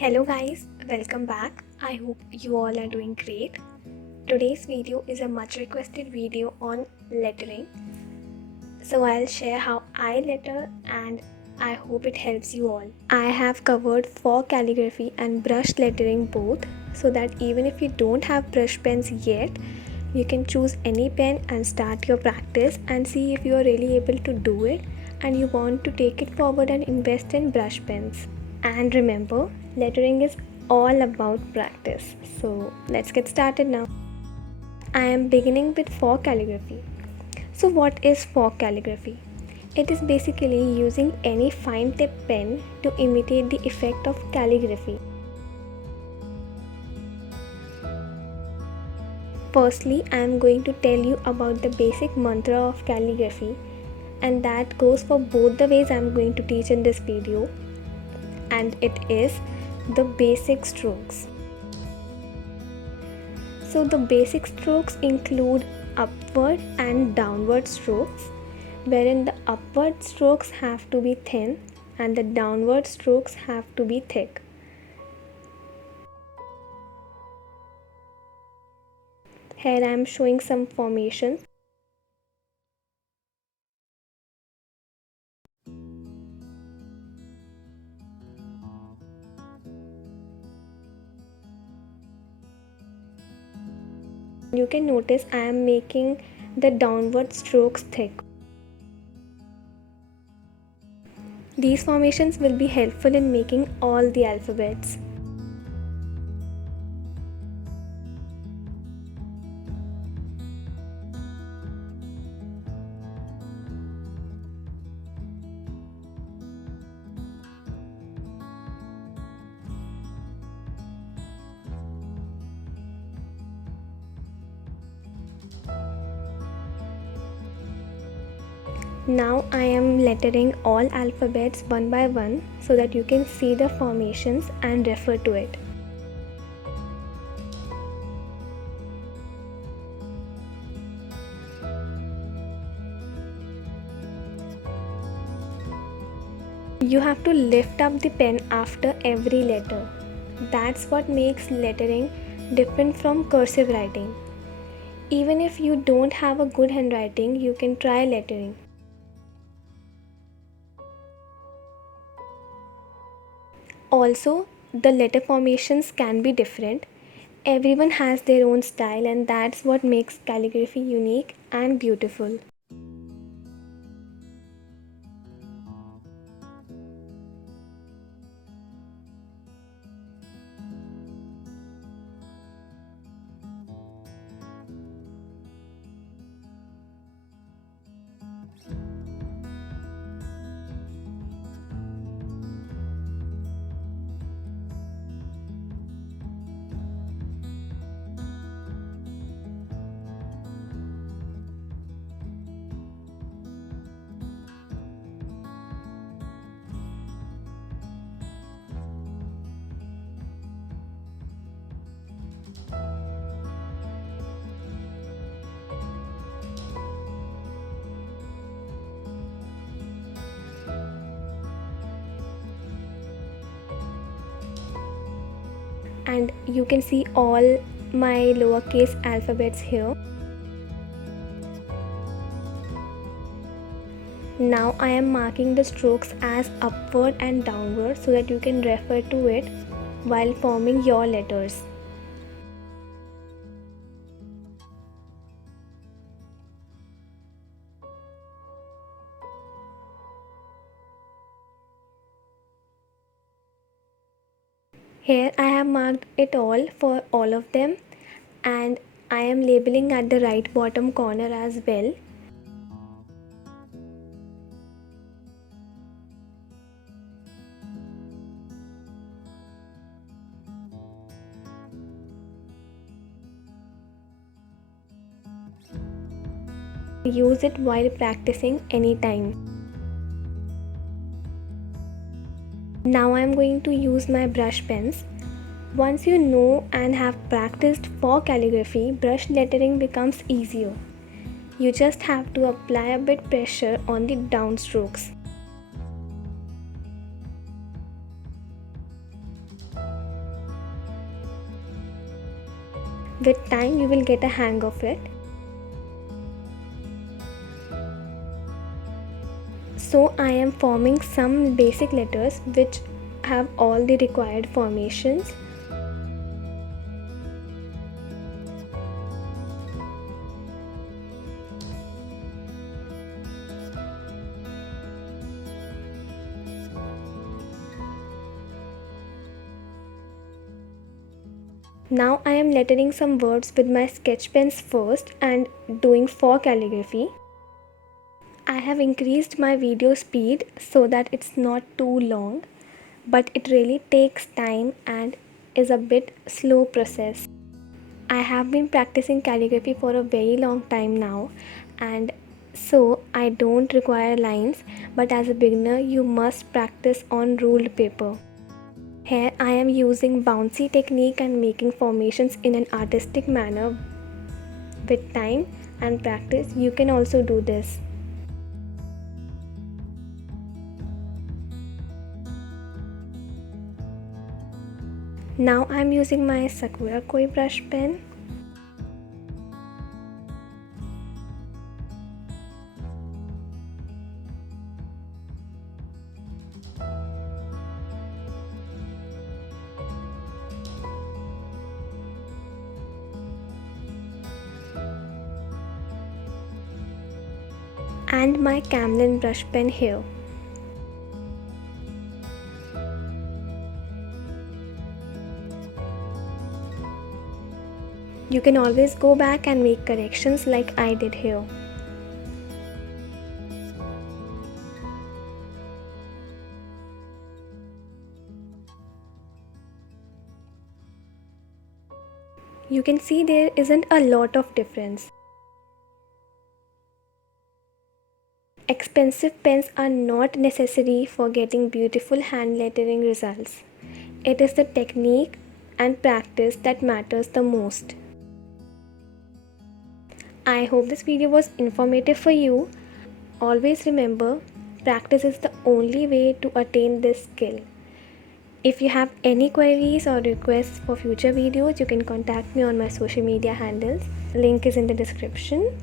Hello guys, welcome back. I hope you all are doing great. Today's video is a much requested video on lettering. So I'll share how I letter and I hope it helps you all. I have covered for calligraphy and brush lettering both, so that even if you don't have brush pens yet, you can choose any pen and start your practice and see if you are really able to do it and you want to take it forward and invest in brush pens. And remember, lettering is all about practice. So let's get started now. I am beginning with fork calligraphy. So what is fork calligraphy? It is basically using any fine tip pen to imitate the effect of calligraphy. Firstly, I am going to tell you about the basic mantra of calligraphy, and that goes for both the ways I am going to teach in this video, and it is the basic strokes. So the basic strokes include upward and downward strokes, wherein the upward strokes have to be thin and the downward strokes have to be thick. Here I am showing some formations. You can notice I am making the downward strokes thick. These formations will be helpful in making all the alphabets. Now I am lettering all alphabets one by one so that you can see the formations and refer to it. You have to lift up the pen after every letter. That's what makes lettering different from cursive writing. Even if you don't have a good handwriting, you can try lettering. Also, the letter formations can be different. Everyone has their own style, and that's what makes calligraphy unique and beautiful. And you can see all my lowercase alphabets here. Now I am marking the strokes as upward and downward so that you can refer to it while forming your letters. Here I have marked it all for all of them, and I am labeling at the right bottom corner as well. Use it while practicing anytime. Now I am going to use my brush pens. Once you know and have practiced for calligraphy, brush lettering becomes easier. You just have to apply a bit pressure on the downstrokes. With time, you will get a hang of it. So I am forming some basic letters which have all the required formations. Now I am lettering some words with my sketch pens first and doing for calligraphy. I have increased my video speed so that it's not too long, but it really takes time and is a bit slow process. I have been practicing calligraphy for a very long time now, and so I don't require lines, but as a beginner you must practice on ruled paper. Here I am using bouncy technique and making formations in an artistic manner. With time and practice, you can also do this. Now I am using my Sakura Koi brush pen. And my Camlin brush pen here. You can always go back and make corrections like I did here. You can see there isn't a lot of difference. Expensive pens are not necessary for getting beautiful hand lettering results. It is the technique and practice that matters the most. I hope this video was informative for you. Always remember, practice is the only way to attain this skill. If you have any queries or requests for future videos, you can contact me on my social media handles. Link is in the description.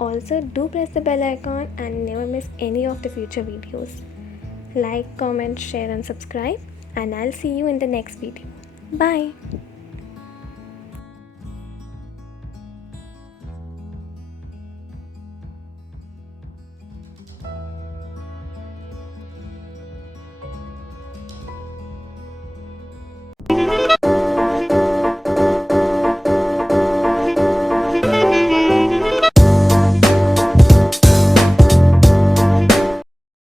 Also, do press the bell icon and never miss any of the future videos. Like, comment, share and subscribe, and I'll see you in the next video. Bye!